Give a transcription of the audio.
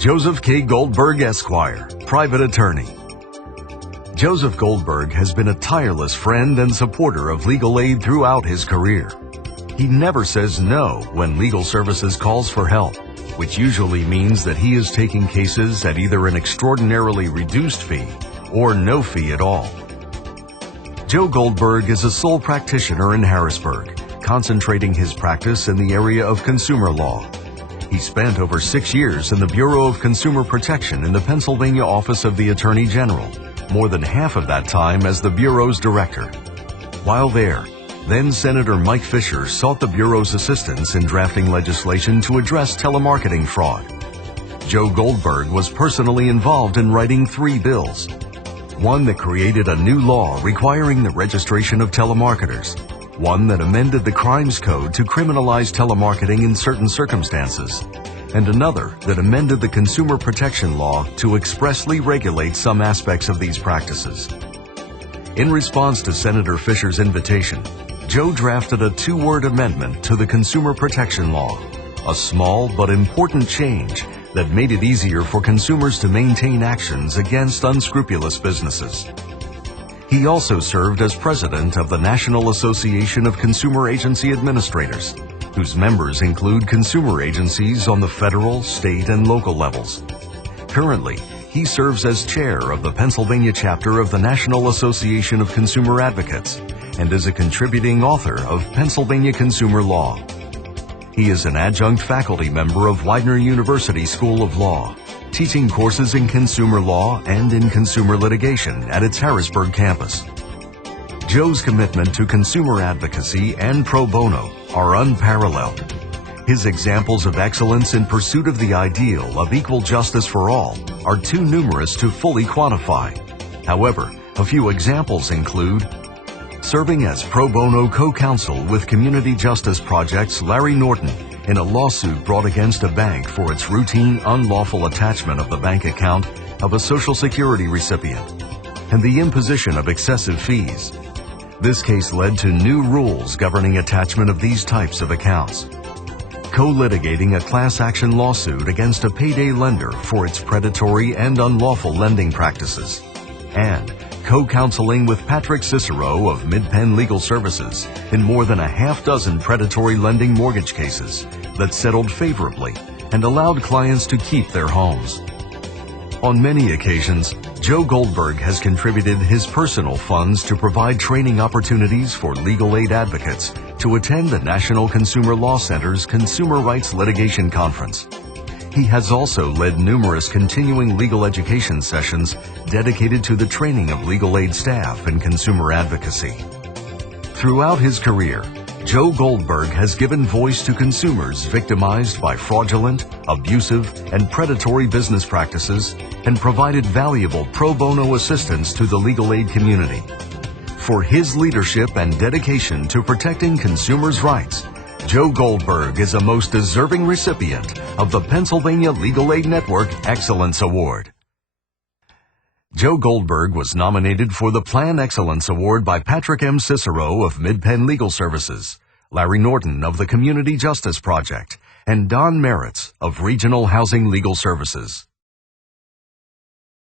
Joseph K. Goldberg, Esquire, private attorney. Joseph Goldberg has been a tireless friend and supporter of legal aid throughout his career. He never says no when legal services calls for help, which usually means that he is taking cases at either an extraordinarily reduced fee or no fee at all. Joe Goldberg is a sole practitioner in Harrisburg, concentrating his practice in the area of consumer law. He spent over 6 years in the Bureau of Consumer Protection in the Pennsylvania Office of the Attorney General, more than half of that time as the Bureau's director. While there, then-Senator Mike Fisher sought the Bureau's assistance in drafting legislation to address telemarketing fraud. Joe Goldberg was personally involved in writing 3 bills. One that created a new law requiring the registration of telemarketers. One that amended the Crimes Code to criminalize telemarketing in certain circumstances, and another that amended the Consumer Protection Law to expressly regulate some aspects of these practices. In response to Senator Fisher's invitation, Joe drafted a 2-word amendment to the Consumer Protection Law, a small but important change that made it easier for consumers to maintain actions against unscrupulous businesses. He also served as president of the National Association of Consumer Agency Administrators, whose members include consumer agencies on the federal, state, and local levels. Currently, he serves as chair of the Pennsylvania chapter of the National Association of Consumer Advocates and is a contributing author of Pennsylvania Consumer Law. He is an adjunct faculty member of Widener University School of Law, teaching courses in consumer law and in consumer litigation at its Harrisburg campus. Joe's commitment to consumer advocacy and pro bono are unparalleled. His examples of excellence in pursuit of the ideal of equal justice for all are too numerous to fully quantify. However, a few examples include serving as pro bono co-counsel with Community Justice Project's Larry Norton in a lawsuit brought against a bank for its routine unlawful attachment of the bank account of a Social Security recipient, and the imposition of excessive fees. This case led to new rules governing attachment of these types of accounts. Co-litigating a class action lawsuit against a payday lender for its predatory and unlawful lending practices. And co-counseling with Patrick Cicero of Mid-Penn Legal Services in more than a half-dozen predatory lending mortgage cases that settled favorably and allowed clients to keep their homes. On many occasions, Joe Goldberg has contributed his personal funds to provide training opportunities for legal aid advocates to attend the National Consumer Law Center's Consumer Rights Litigation Conference. He has also led numerous continuing legal education sessions dedicated to the training of legal aid staff in consumer advocacy. Throughout his career, Joe Goldberg has given voice to consumers victimized by fraudulent, abusive, and predatory business practices and provided valuable pro bono assistance to the legal aid community. For his leadership and dedication to protecting consumers' rights, Joe Goldberg is a most deserving recipient of the Pennsylvania Legal Aid Network Excellence Award. Joe Goldberg was nominated for the Plan Excellence Award by Patrick M. Cicero of Mid-Penn Legal Services, Larry Norton of the Community Justice Project, and Don Meritz of Regional Housing Legal Services.